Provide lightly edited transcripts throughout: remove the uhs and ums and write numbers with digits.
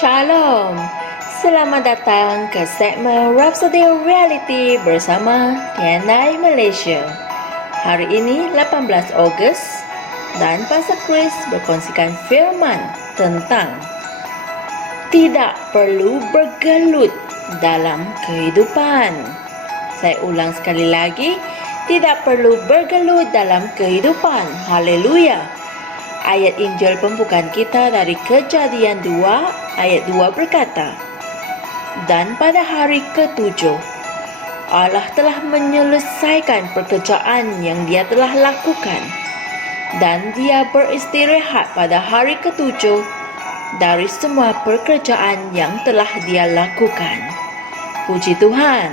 Shalom, selamat datang ke segmen Rhapsody Reality bersama TNI Malaysia. Hari ini 18 Ogos dan Pastor Chris berkongsikan firman tentang tidak perlu bergelut dalam kehidupan. Saya ulang sekali lagi, tidak perlu bergelut dalam kehidupan. Haleluya. Ayat Injil pembukaan kita dari Kejadian 2 ayat 2 berkata, dan pada hari ke-7, Allah telah menyelesaikan pekerjaan yang dia telah lakukan, dan dia beristirahat pada hari ke-7 dari semua pekerjaan yang telah dia lakukan. Puji Tuhan.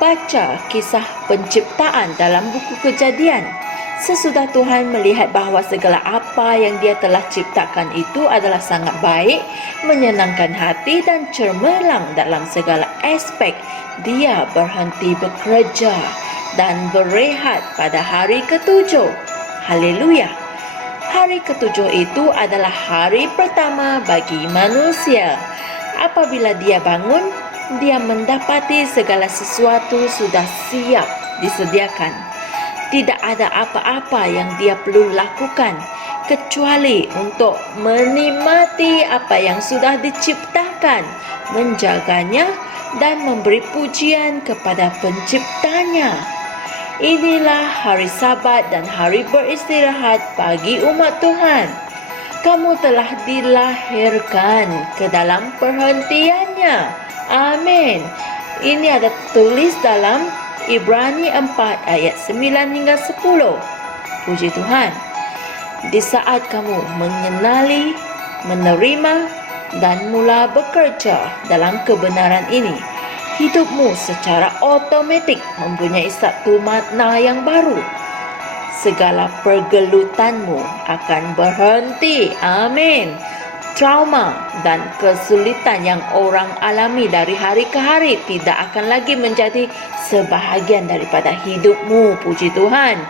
Baca kisah penciptaan dalam buku Kejadian. Sesudah Tuhan melihat bahawa segala apa yang dia telah ciptakan itu adalah sangat baik, menyenangkan hati dan cemerlang dalam segala aspek, dia berhenti bekerja dan berehat pada hari ke-7. Haleluya. Hari ke-7 itu adalah hari pertama bagi manusia. Apabila dia bangun, dia mendapati segala sesuatu sudah siap disediakan. Tidak ada apa-apa yang dia perlu lakukan kecuali untuk menikmati apa yang sudah diciptakan, menjaganya dan memberi pujian kepada penciptanya. Inilah hari Sabat dan hari beristirahat bagi umat Tuhan. Kamu telah dilahirkan ke dalam perhentiannya. Amin. Ini ada tertulis dalam Ibrani 4 ayat 9 hingga 10. Puji Tuhan. Di saat kamu mengenali, menerima dan mula bekerja dalam kebenaran ini, hidupmu secara otomatik mempunyai satu makna yang baru. Segala pergelutanmu akan berhenti. Amin. Trauma dan kesulitan yang orang alami dari hari ke hari tidak akan lagi menjadi sebahagian daripada hidupmu. Puji Tuhan.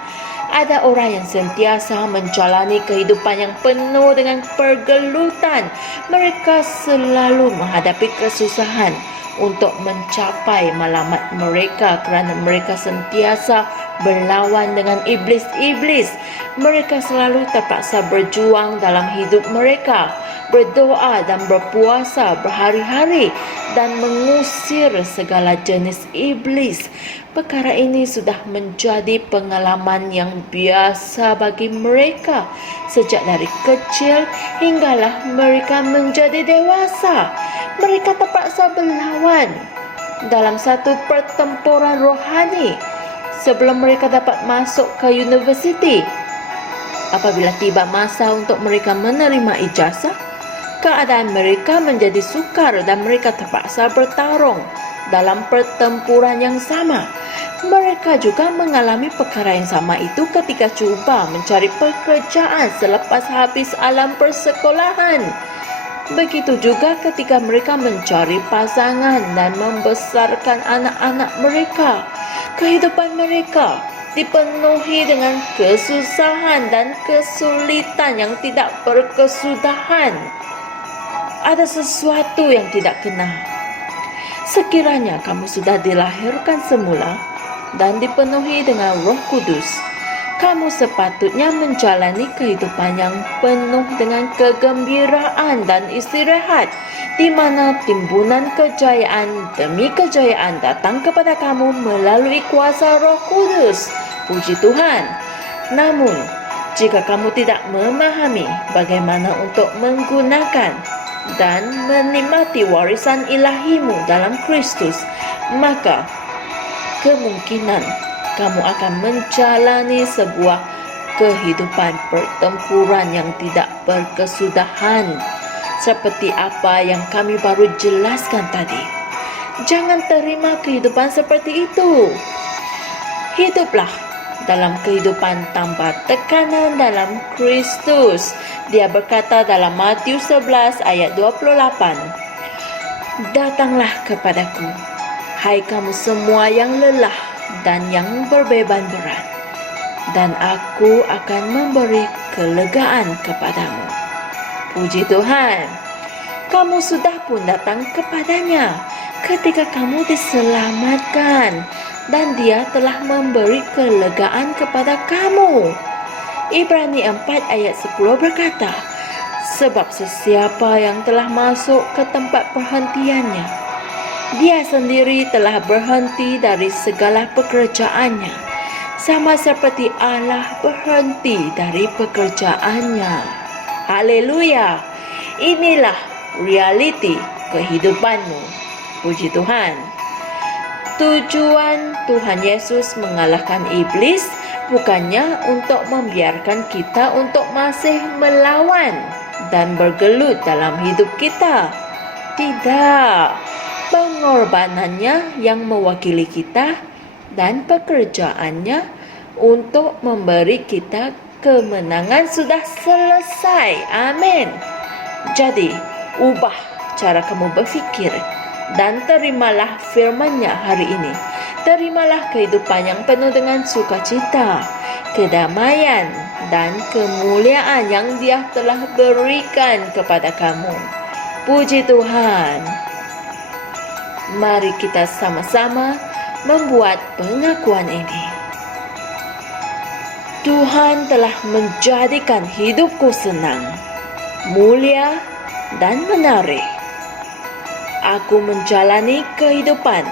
Ada orang yang sentiasa menjalani kehidupan yang penuh dengan pergelutan. Mereka selalu menghadapi kesusahan untuk mencapai matlamat mereka kerana mereka sentiasa berlawan dengan iblis-iblis. Mereka selalu terpaksa berjuang dalam hidup mereka, berdoa dan berpuasa berhari-hari dan mengusir segala jenis iblis. Perkara ini sudah menjadi pengalaman yang biasa bagi mereka sejak dari kecil hinggalah mereka menjadi dewasa. Mereka terpaksa berlawan dalam satu pertempuran rohani sebelum mereka dapat masuk ke universiti. Apabila tiba masa untuk mereka menerima ijazah, keadaan mereka menjadi sukar dan mereka terpaksa bertarung dalam pertempuran yang sama. Mereka juga mengalami perkara yang sama itu ketika cuba mencari pekerjaan selepas habis alam persekolahan. Begitu juga ketika mereka mencari pasangan dan membesarkan anak-anak mereka. Kehidupan mereka dipenuhi dengan kesusahan dan kesulitan yang tidak berkesudahan. Ada sesuatu yang tidak kena. Sekiranya kamu sudah dilahirkan semula dan dipenuhi dengan Roh Kudus, kamu sepatutnya menjalani kehidupan yang penuh dengan kegembiraan dan istirahat, di mana timbunan kejayaan demi kejayaan datang kepada kamu melalui kuasa Roh Kudus. Puji Tuhan. Namun, jika kamu tidak memahami bagaimana untuk menggunakan dan menikmati warisan ilahimu dalam Kristus, maka kemungkinan kamu akan menjalani sebuah kehidupan pertempuran yang tidak berkesudahan, seperti apa yang kami baru jelaskan tadi. Jangan terima kehidupan seperti itu. Hiduplah dalam kehidupan tanpa tekanan dalam Kristus. Dia berkata dalam Matius 11 ayat 28, datanglah kepadaku, hai kamu semua yang lelah dan yang berbeban berat, dan aku akan memberi kelegaan kepadamu. Puji Tuhan. kamu sudah pun datang kepadanya ketika kamu diselamatkan, dan Dia telah memberi kelegaan kepada kamu. Ibrani 4 ayat 10 berkata, sebab sesiapa yang telah masuk ke tempat perhentiannya, Dia sendiri telah berhenti dari segala pekerjaannya, sama seperti Allah berhenti dari pekerjaannya. Haleluya! Inilah realiti kehidupanmu. Puji Tuhan. Tujuan Tuhan Yesus mengalahkan iblis bukannya untuk membiarkan kita untuk masih melawan dan bergelut dalam hidup kita. Tidak. Pengorbanannya yang mewakili kita dan pekerjaannya untuk memberi kita kemenangan sudah selesai. Amin. Jadi, ubah cara kamu berfikir dan terimalah firman-Nya hari ini. Terimalah kehidupan yang penuh dengan sukacita, kedamaian, dan kemuliaan yang Dia telah berikan kepada kamu. Puji Tuhan. Mari kita sama-sama membuat pengakuan ini. Tuhan telah menjadikan hidupku senang, mulia, dan menarik. Aku menjalani kehidupan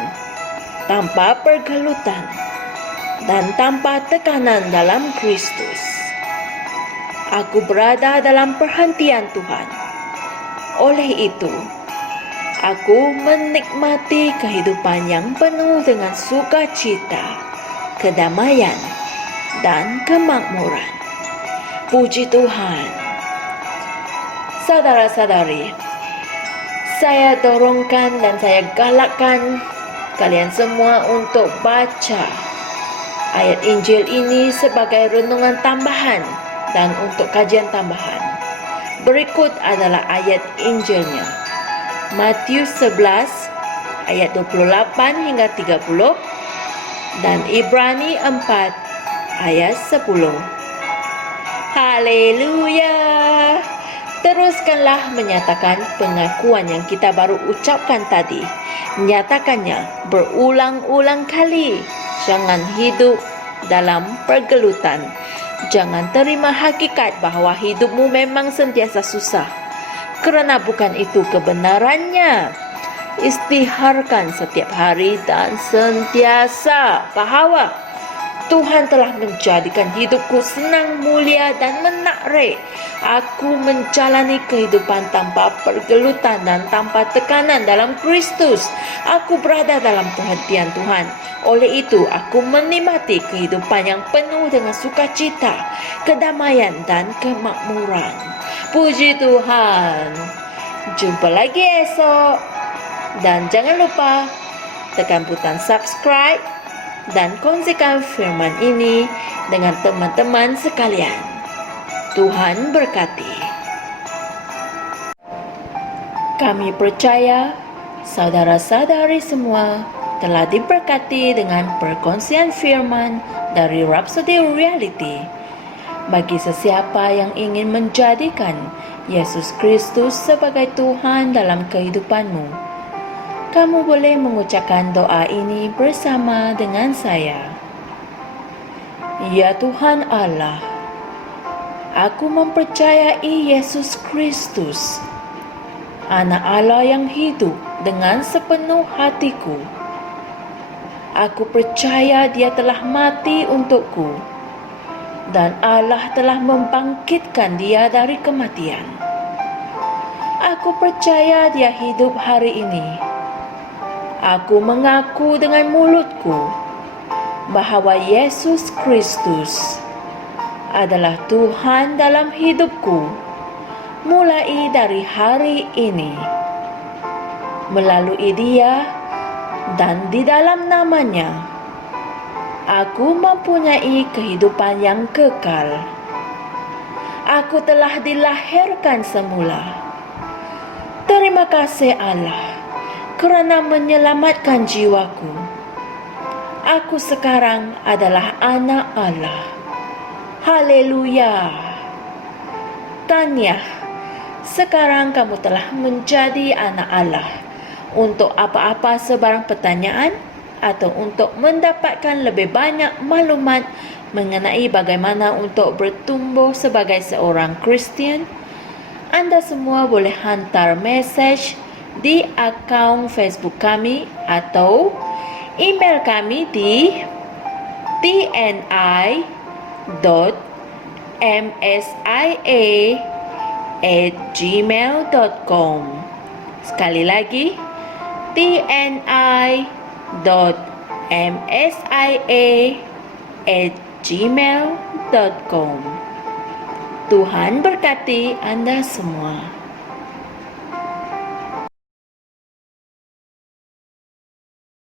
tanpa pergelutan dan tanpa tekanan dalam Kristus. Aku berada dalam perhentian Tuhan. Oleh itu, aku menikmati kehidupan yang penuh dengan sukacita, kedamaian, dan kemakmuran. Puji Tuhan. Saudara-saudari, saya dorongkan dan saya galakkan kalian semua untuk baca ayat Injil ini sebagai renungan tambahan dan untuk kajian tambahan. Berikut adalah ayat Injilnya. Matius 11 ayat 28 hingga 30 dan Ibrani 4 ayat 10. Haleluya! Teruskanlah menyatakan pengakuan yang kita baru ucapkan tadi. Nyatakannya berulang-ulang kali. Jangan hidup dalam pergelutan. Jangan terima hakikat bahawa hidupmu memang sentiasa susah, kerana bukan itu kebenarannya. Istiharkan setiap hari dan sentiasa bahawa Tuhan telah menjadikan hidupku senang, mulia, dan menarik. Aku menjalani kehidupan tanpa pergelutan dan tanpa tekanan dalam Kristus. Aku berada dalam perhatian Tuhan. Oleh itu, aku menikmati kehidupan yang penuh dengan sukacita, kedamaian, dan kemakmuran. Puji Tuhan. Jumpa lagi esok. Dan jangan lupa tekan butang subscribe dan kongsikan firman ini dengan teman-teman sekalian. Tuhan berkati. Kami percaya saudara-saudari semua telah diberkati dengan perkongsian firman dari Rhapsody Reality. Bagi sesiapa yang ingin menjadikan Yesus Kristus sebagai Tuhan dalam kehidupanmu, kamu boleh mengucapkan doa ini bersama dengan saya. Ya Tuhan Allah, aku mempercayai Yesus Kristus, Anak Allah yang hidup dengan sepenuh hatiku. Aku percaya Dia telah mati untukku, dan Allah telah membangkitkan Dia dari kematian. Aku percaya Dia hidup hari ini. Aku mengaku dengan mulutku bahawa Yesus Kristus adalah Tuhan dalam hidupku mulai dari hari ini. Melalui Dia dan di dalam nama-Nya, aku mempunyai kehidupan yang kekal. Aku telah dilahirkan semula. Terima kasih Allah kerana menyelamatkan jiwaku. Aku sekarang adalah anak Allah. Haleluya. Tahniah. Sekarang kamu telah menjadi anak Allah. Untuk apa-apa sebarang pertanyaan atau untuk mendapatkan lebih banyak maklumat mengenai bagaimana untuk bertumbuh sebagai seorang Kristian, anda semua boleh hantar mesej di akaun Facebook kami atau email kami di tni.msia@gmail.com. Sekali lagi, tni.msia@gmail.com. Tuhan berkati Anda semua.